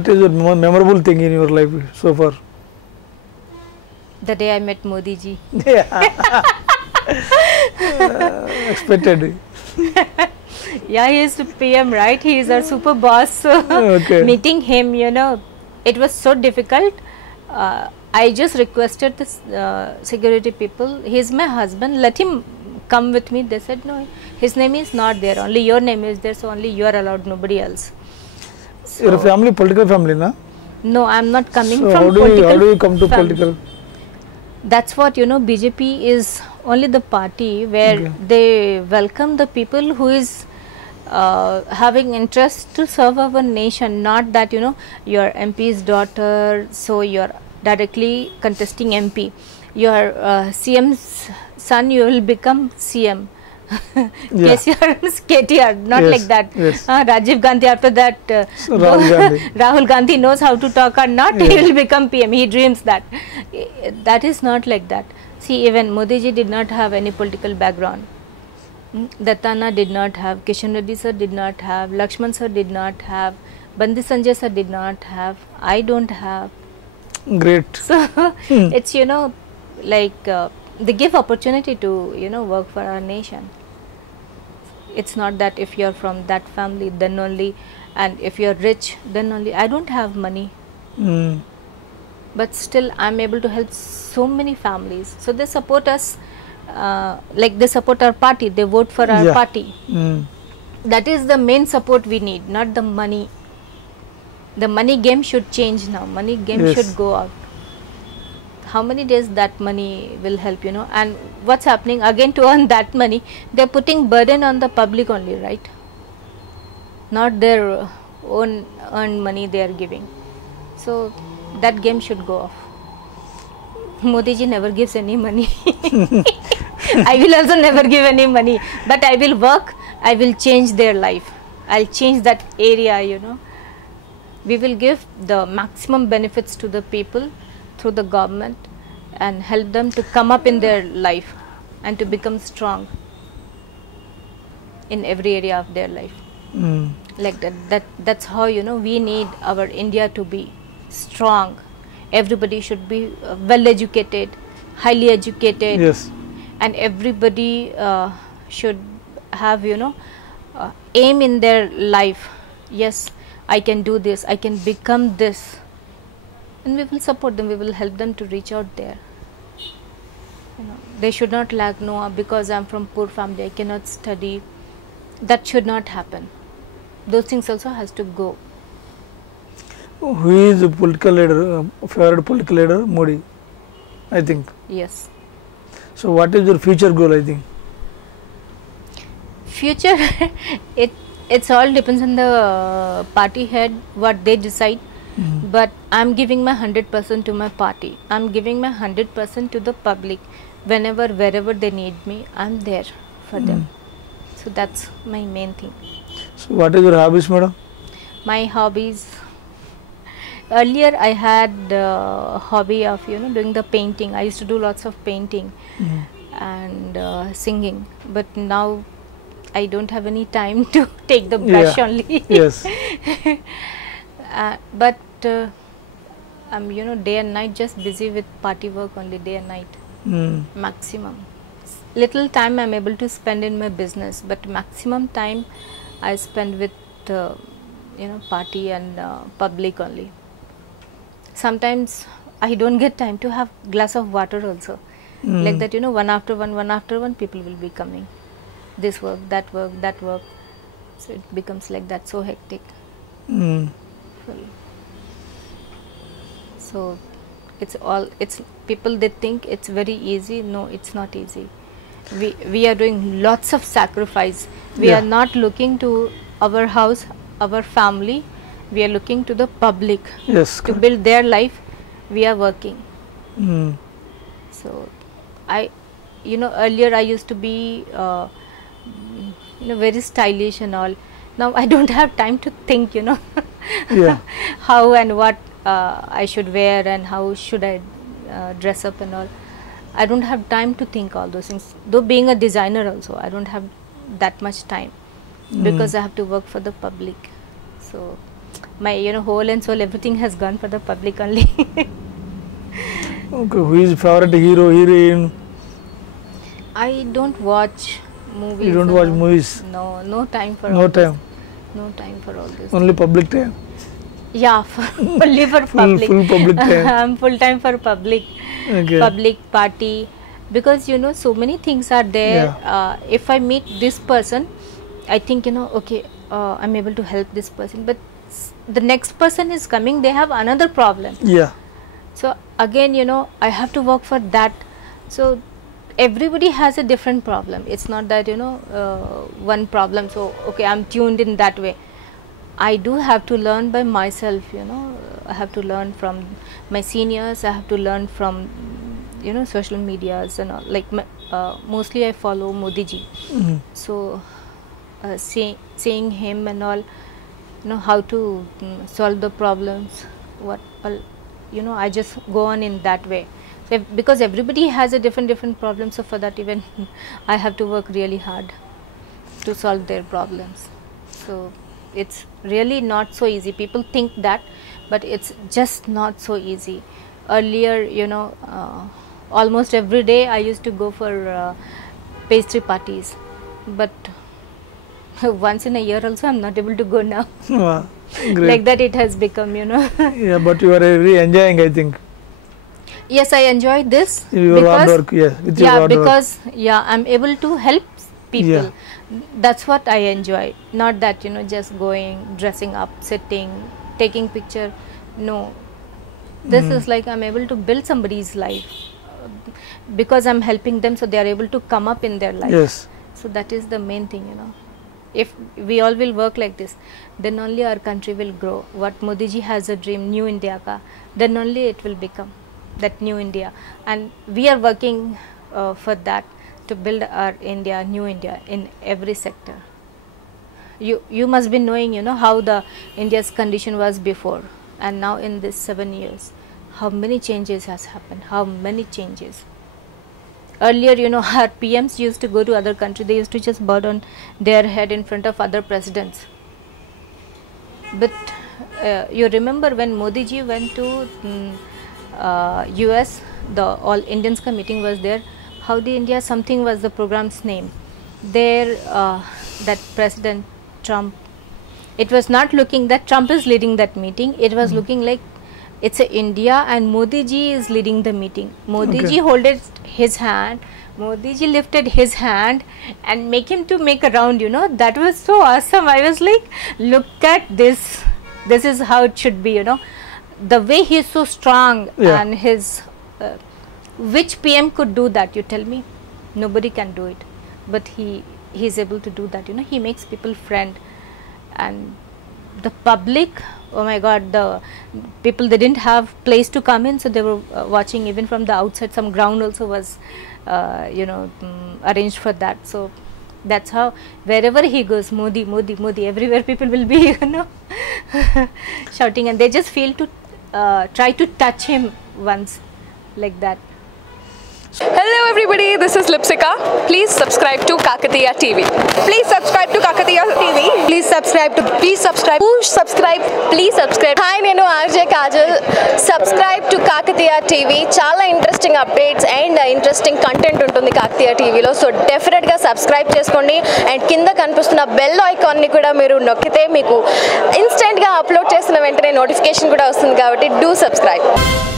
what is your memorable thing in your life so far? The day I met Modi ji. Yeah. Expected. Yeah, he is PM, right? He is our super boss. So Okay. meeting him, you know, it was so difficult. I just requested the security people. He is my husband. Let him come with me. They said no. His name is not there. Only your name is there. So only you are allowed. Nobody else. So Your family, political family, na? no, I am not coming So from how political. do you come to family. political? That's what, you know, BJP is only the party where Okay. they welcome the people who is having interest to serve our nation, not that, you know, your MP's daughter, so you're directly contesting MP. Your CM's son, you will become CM. Yeah. KCR is KTR, not Yes, like that. yes. Rajiv Gandhi, after that, So Rahul Gandhi. Rahul Gandhi knows how to talk or not, he Yeah. will become PM. He dreams that. That is not like that. See, even Modi ji did not have any political background. Dattana did not have, Kishan Reddy sir did not have, Lakshman sir did not have, Bandi Sanjay sir did not have, I don't have. Great. So it's, you know, like they give opportunity to, you know, work for our nation. It's not that if you're from that family then only, and if you're rich then only. I don't have money, Mm. but still I'm able to help so many families. So they support us, like they support our party, they vote for our Yeah. party. Mm. That is the main support we need, not the money. The money game should change now. Money game Yes. should go out. How many days that money will help, you know? And what's happening again to earn that money? They're putting burden on the public only, right? Not their own earned money they are giving. So that game should go off. Modi ji never gives any money. I will also never give any money, but I will work. I will change their life. I'll change that area, you know. We will give the maximum benefits to the people through the government and help them to come up in their life and to become strong in every area of their life. Mm. Like that's how, you know, we need our India to be strong. Everybody should be well educated, highly educated. Yes. And everybody should have, you know, aim in their life. Yes, I can do this, I can become this, and we will support them, we will help them to reach out there. You know, they should not lack, no, because I'm from poor family, I cannot study. That should not happen. Those things also has to go. Who is the political leader, favorite political leader? Modi, I think. Yes. So what is your future goal, I think? Future, it's all depends on the party head, what they decide. Mm. But I'm giving my 100% to my party. I'm giving my 100% to the public. Whenever, wherever they need me, I'm there for them. So that's my main thing. So what is your hobbies, madam? My hobbies. Earlier I had hobby of, you know, doing the painting. I used to do lots of painting and singing. But now I don't have any time to take the brush only. Yes. But I'm, you know, day and night just busy with party work only, day and night. Mm. Maximum. Little time I'm able to spend in my business, but maximum time I spend with, you know, party and public only. Sometimes I don't get time to have glass of water also. Like that, you know, one after one, people will be coming. This work, that work, that work. So it becomes like that, so hectic. Mm. So it's people, they think it's very easy. No, it's not easy. We are doing lots of sacrifice. We are not looking to our house, our family. We are looking to the public. Yes. To build their life, we are working. Mm. So you know, earlier I used to be you know, very stylish and all. Now I don't have time to think, you know, how and what I should wear and how should I dress up and all. I don't have time to think all those things. Though being a designer also, I don't have that much time because I have to work for the public. So my whole and soul, everything has gone for the public only. Okay, who is favorite hero, heroine? I don't watch movies. You don't watch movies? No, no time for No all time. this. No time for all this. Only public time. Yeah, only for public. Full public time. I'm full time for public. Okay. Public party, because so many things are there. If I meet this person, I think okay, I'm able to help this person, but the next person is coming, they have another problem. Yeah. So again, I have to work for that. So everybody has a different problem. It's not that one problem, so okay, I'm tuned in that way. I do have to learn by myself. I have to learn from my seniors. I have to learn from social medias and all. Like mostly I follow Modi ji. So seeing him and all, how to solve the problems, what all, I just go on in that way. So because everybody has a different problem, so for that even I have to work really hard to solve their problems. So it's really not so easy. People think that, but it's just not so easy. Earlier, almost every day I used to go for pastry parties, but once in a year also I'm not able to go now. Wow, great. Like that it has become, Yeah, but you are really enjoying, I think. Yes, I enjoy this. Your hard work, yes. With your hard because I'm able to help people. Yeah. That's what I enjoy. Not that just going, dressing up, sitting, taking picture. No, this is like I'm able to build somebody's life because I'm helping them, so they are able to come up in their life. Yes. So that is the main thing. If we all will work like this, then only our country will grow. What Modi ji has a dream, New India ka, then only it will become that New India, and we are working for that, to build our India, New India in every sector. You must be knowing how the India's condition was before, and now in this 7 years, how many changes has happened, how many changes. Earlier, our PMs used to go to other country, they used to just bow down their head in front of other presidents. But you remember when Modi ji went to US, the All Indians ka meeting was there. How the India something was the program's name. There, that President Trump, it was not looking that Trump is leading that meeting. It was looking like it's a India and Modi ji is leading the meeting. Modi ji holded his hand. Modi ji lifted his hand and make him to make a round. That was so awesome. I was like, look at this. This is how it should be. The way he is so strong, and his which PM could do that? You tell me. Nobody can do it, but he is able to do that. He makes people friend, and the public, oh my God, the people, they didn't have place to come in, so they were watching even from the outside. Some ground also was arranged for that. So that's how wherever he goes, Modi, Modi, Modi, everywhere people will be shouting, and they just feel to try to touch him once, like that. Hello everybody, this is Lipsika. Please subscribe to Kakatiya TV. Please subscribe to Kakatiya TV. Please subscribe. Push subscribe. Please subscribe. Hi, nenu RJ Kajal. Subscribe to Kakatiya TV. Chala interesting updates and interesting content untundi Kakatiya TV lo. So definitely ga subscribe cheskondi, and kinda kanipustunna bell icon ni kuda meeru nokkite meeku instant ga upload chesina ventane notification kuda vastundi kabatti do subscribe.